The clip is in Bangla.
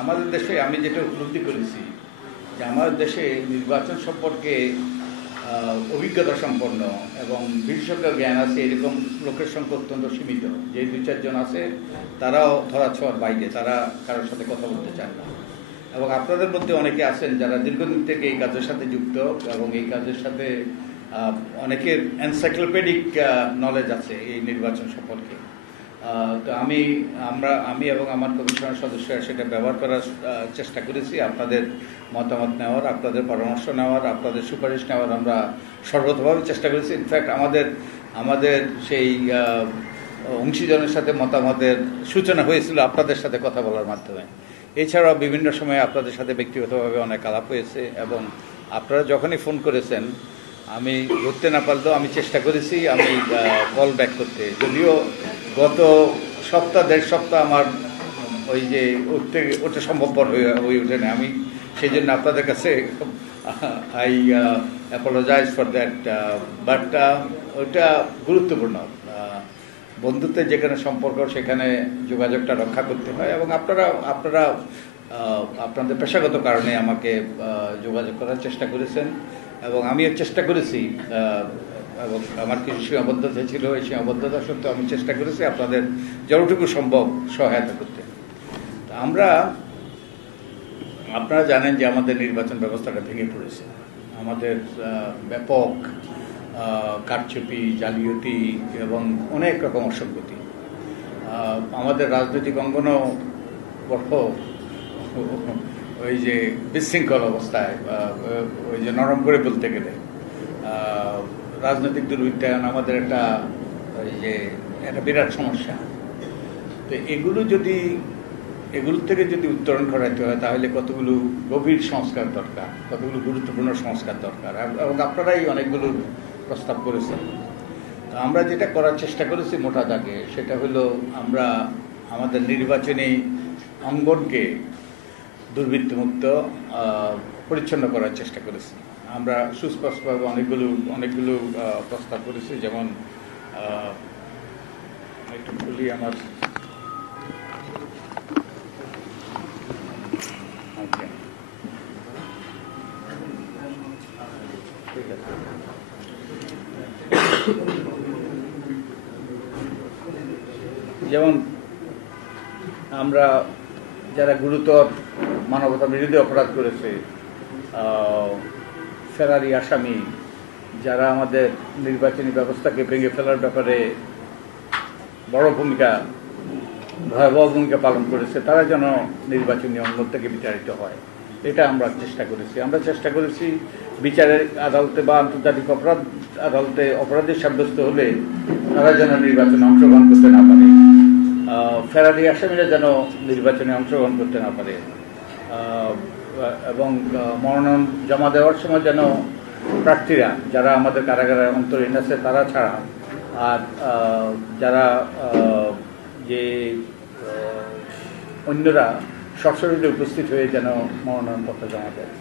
আমাদের দেশে আমি যেটা উপলব্ধি করেছি যে আমাদের দেশে নির্বাচন সম্পর্কে অভিজ্ঞতা সম্পন্ন এবং বিশেষজ্ঞ জ্ঞান আছে এরকম লোকের সংখ্যা অত্যন্ত সীমিত। যে 2-4 জন আছে তারাও ধরা ছোঁয়ার বাইরে, তারা কারোর সাথে কথা বলতে চান না। এবং আপনাদের মধ্যে অনেকে আছেন যারা দীর্ঘদিন থেকে এই কাজের সাথে যুক্ত এবং এই কাজের সাথে অনেকের এনসাইক্লোপিডিক নলেজ আছে এই নির্বাচন সম্পর্কে। তো আমি এবং আমার কমিশনের সদস্যরা সেটা ব্যবহার করার চেষ্টা করেছি। আপনাদের মতামত নেওয়ার, আপনাদের পরামর্শ নেওয়ার, আপনাদের সুপারিশ নেওয়ার আমরা সর্বতভাবে চেষ্টা করেছি। ইনফ্যাক্ট আমাদের সেই অংশীজনের সাথে মতামতের সূচনা হয়েছিল আপনাদের সাথে কথা বলার মাধ্যমে। এছাড়াও বিভিন্ন সময়ে আপনাদের সাথে ব্যক্তিগতভাবে অনেক আলাপ হয়েছে এবং আপনারা যখনই ফোন করেছেন আমি ধরতে না পারলেও আমি চেষ্টা করেছি আমি কল ব্যাক করতে। যদিও গত দেড় সপ্তাহ আমার ওই যে ওটা সম্ভবপর হয়ে ওঠেনি। আমি সেই জন্য আপনাদের কাছে I apologise for that, but ওইটা গুরুত্বপূর্ণ। বন্ধুত্বের যেখানে সম্পর্ক সেখানে যোগাযোগটা রক্ষা করতে হয় এবং আপনারা আপনাদের পেশাগত কারণে আমাকে যোগাযোগ করার চেষ্টা করেছেন এবং আমিও চেষ্টা করেছি এবং আমার কিছু সীমাবদ্ধতা ছিল, এই সীমাবদ্ধতা সত্ত্বেও আমি চেষ্টা করেছি আপনাদের যতটুকু সম্ভব সহায়তা করতে। আপনারা জানেন যে আমাদের নির্বাচন ব্যবস্থাটা ভেঙে পড়েছে। আমাদের ব্যাপক কারচুপি, জালিয়াতি এবং অনেক রকম অসঙ্গতি। আমাদের রাজনৈতিক অঙ্গনও বড় ওই যে বিশৃঙ্খল অবস্থায়, ওই যে নরম করে বলতে গেলে রাজনৈতিক দুর্বৃত্তায়ন আমাদের একটা বিরাট সমস্যা। তো এগুলো থেকে যদি উত্তরণ ঘটাতে হয় তাহলে কতগুলো গভীর সংস্কার দরকার, কতগুলো গুরুত্বপূর্ণ সংস্কার দরকার এবং আপনারাই অনেকগুলো প্রস্তাব করেছেন। তো আমরা যেটা করার চেষ্টা করেছি মোটা দাগে সেটা হলো আমরা আমাদের নির্বাচনী অঙ্গনকে দুর্বৃত্তমুক্ত পরিচ্ছন্ন করার চেষ্টা করেছি। আমরা সুস্পষ্টভাবে অনেকগুলো প্রস্তাব করেছি, যেমন একটু বলি আমার ঠিক আছে। যেমন আমরা যারা গুরুতর মানবতা বিরোধী অপরাধ করেছে, ফেরারি আসামি যারা আমাদের নির্বাচনী ব্যবস্থাকে ভেঙে ফেলার ব্যাপারে ভয়াবহ ভূমিকা পালন করেছে, তারা যেন নির্বাচনী অঙ্গন থেকে বিচারিত হয়, এটা আমরা চেষ্টা করেছি। আমরা চেষ্টা করেছি বিচারের আদালতে বা আন্তর্জাতিক অপরাধ আদালতে অপরাধী সাব্যস্ত হলে তারা যেন নির্বাচনে অংশগ্রহণ করতে না পারে, ফেরারি আসামিরা যেন নির্বাচনে অংশগ্রহণ করতে না পারে, এবং মনোনয়ন জমা দেওয়ার সময় যেন প্রার্থীরা যারা আমাদের কারাগারে অন্তরীণ আছে তারা ছাড়া আর যারা যে অন্যরা সশরীরে উপস্থিত হয়ে যেন মনোনয়নপত্র জমা দেয়।